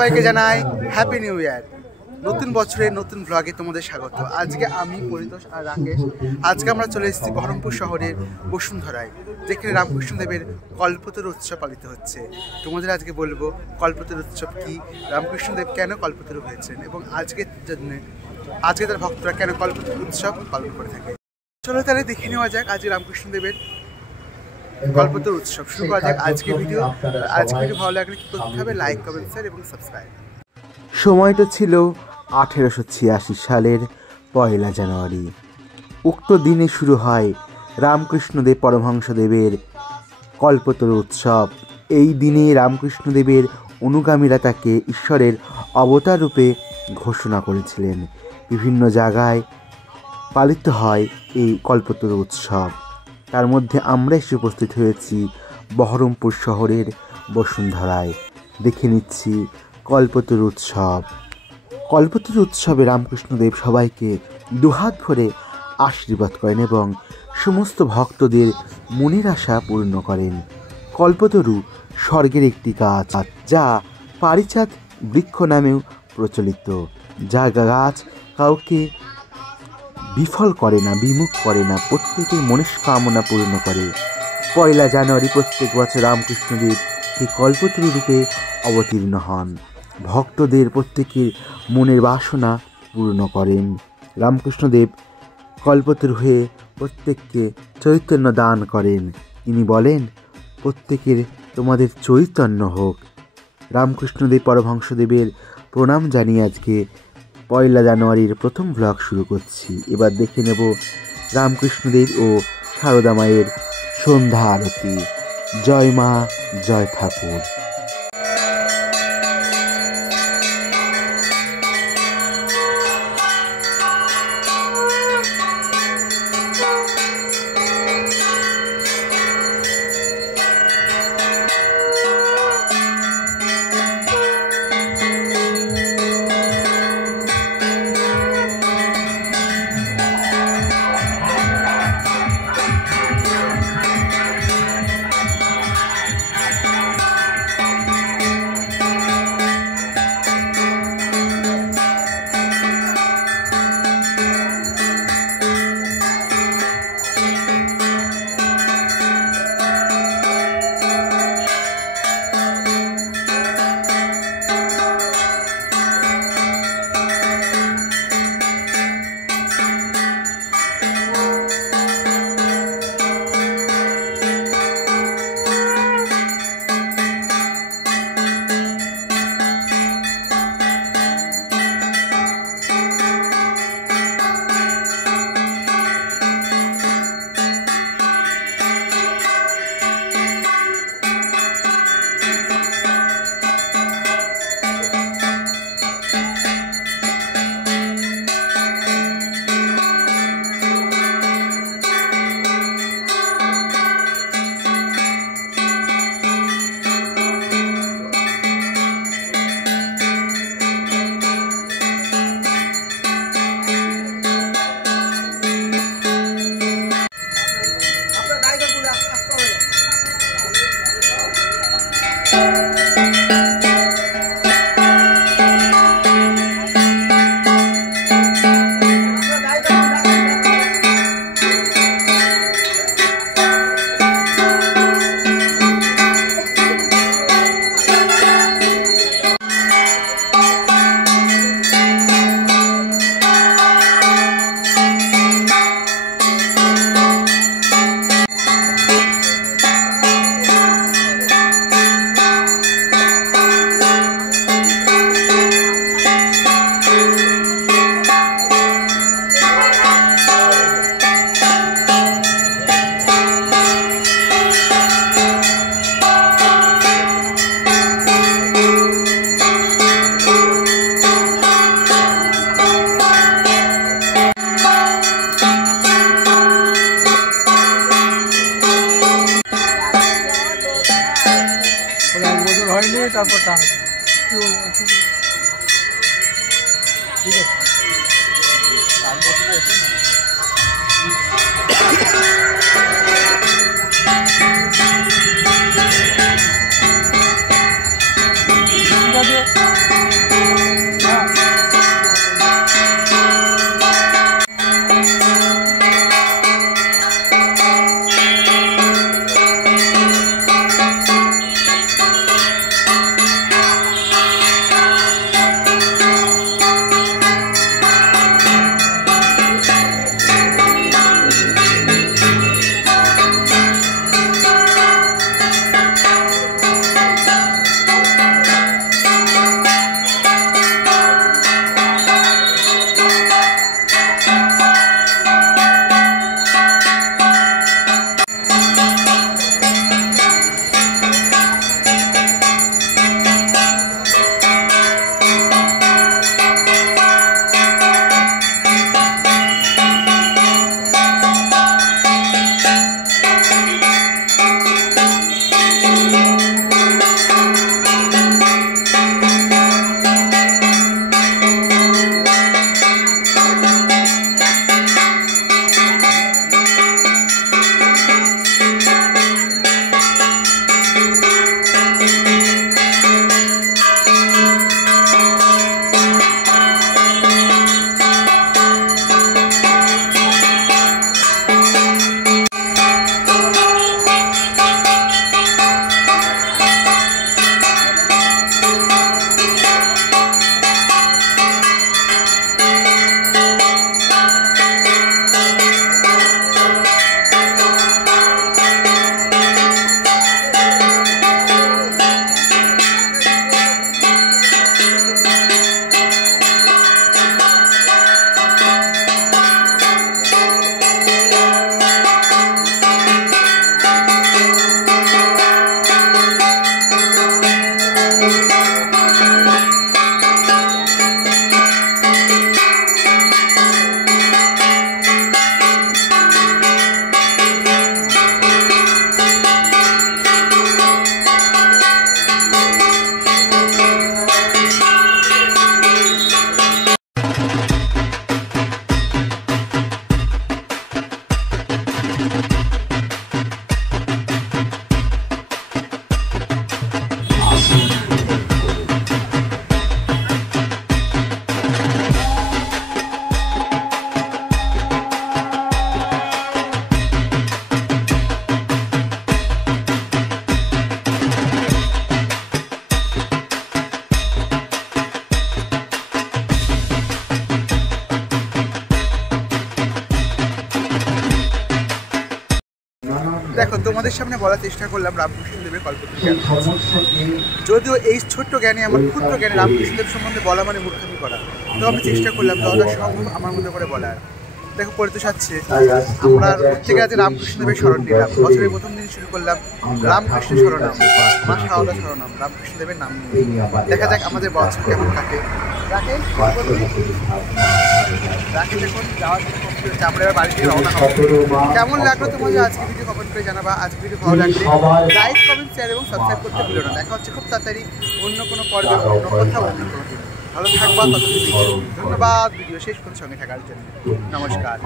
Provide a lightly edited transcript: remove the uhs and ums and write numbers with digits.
সবাইকে জানাই happy new year. নতুন বছরের নতুন ব্লগে তোমাদের স্বাগত। আজকে আমি পরিতোষ আর রাকেশ আজকে আমরা চলে এসেছি বহরমপুর শহরের বসুন্ধরায়, যেখানে রামকৃষ্ণদেবের কল্পতরু উৎসব পালিত হচ্ছে। তোমাদের আজকে বলবো কল্পতরু উৎসব কি, রামকৃষ্ণদেব কেন কল্পতরু হয়েছেন এবং আজকে তার ভক্তরা কেন কল্পতরু উৎসব পালন করে থাকে। চলো তাহলে দেখে নেওয়া যাক আজকে রামকৃষ্ণদেবের কল্পতরু উৎসব। শুরু করা যাক আজকে ভিডিও। ভালো লাগলে কি করতে হবে? লাইক, কমেন্ট, শেয়ার এবং সাবস্ক্রাইব। সময়টা ছিল 1886 সালের 1 জানুয়ারি। উক্ত দিনে শুরু হয় রামকৃষ্ণদেব পরমহংসদেবের কল্পতরু উৎসব। এই দিনে রামকৃষ্ণদেবের অনুগামীরা তাকে ঈশ্বরের অবতার রূপে ঘোষণা করেছিলেন। বিভিন্ন জায়গায় পালিত হয় এই কল্পতরু উৎসব। তার মধ্যে আমরা এসে উপস্থিত হয়েছি বহরমপুর শহরের বসুন্ধরায়। দেখে নিচ্ছি কল্পতরু উৎসব। কল্পতরু উৎসবে রামকৃষ্ণদেব সবাইকে দুহাত ভরে আশীর্বাদ করেন এবং সমস্ত ভক্তদের মনের আশা পূর্ণ করেন। কল্পতরু স্বর্গের একটি গাছ, যা পারিজাত বৃক্ষ নামেও প্রচলিত। যা গাছ কাউকে বিফল করে না, বিমুখ করে না, প্রত্যেকের মনস্কামনা পূর্ণ করে। 1 জানুয়ারি প্রত্যেক বছর রামকৃষ্ণদেব সেই কল্পতরু রূপে অবতীর্ণ হন, ভক্তদের প্রত্যেকের মনের বাসনা পূর্ণ করেন। রামকৃষ্ণদেব কল্পতরু হয়ে প্রত্যেককে চৈতন্য দান করেন। তিনি বলেন, প্রত্যেকের তোমাদের চৈতন্য হোক। রামকৃষ্ণদেব পরমহংসদেবের প্রণাম জানিয়ে আজকে 1 জানুয়ারির প্রথম ব্লগ শুরু করছি। এবার দেখে নেব রামকৃষ্ণদেব ও সারদা মায়ের সন্ধ্যা আরতি। জয় মা, জয় ঠাকুর। তারপর ঠিক আছে। ঠিক আছে। তোমাদের সামনে বলার চেষ্টা করলাম রামকৃষ্ণদেবের কল্পতরু জ্ঞান। যদিও এই ছোট্ট জ্ঞানে, আমার ক্ষুদ্র জ্ঞানে রামকৃষ্ণদেব সম্বন্ধে বলা মানে মূর্খামি করা, তো আমি চেষ্টা করলাম যতটা সম্ভব আমার মতো করে বলার। দেখো পরিতোষ আছে, আমরা প্রত্যেকে আজ রামকৃষ্ণদেবের স্মরণ নিলাম। বছরের প্রথম দিন শুরু করলাম রামকৃষ্ণ স্মরণাম, মা সারদা স্মরণাম, রামকৃষ্ণদেবের নাম নিয়ে। দেখা যাক আমাদের বছর কেমন কাটে। রাকেশ এখন যাওয়ার জন্য কমপ্লিট হচ্ছে, আমরা এবার বাড়ি থেকে রওনা হবো। কেমন লাগলো তোমাদের আজকে ভিডিও কমেন্ট করে জানাবা। আজকে ভিডিও ভালো লাগলে লাইক, কমেন্ট, শেয়ার এবং সাবস্ক্রাইব করতে ভুলো না। দেখা হচ্ছে খুব তাড়াতাড়ি অন্য কোনো পর্বে, অন্য কথা, অন্য কোনো দিন। ভালো থাকবা, ততদিন ধন্যবাদ ভিডিও শেষ পর্যন্ত সঙ্গে থাকার জন্য। নমস্কার।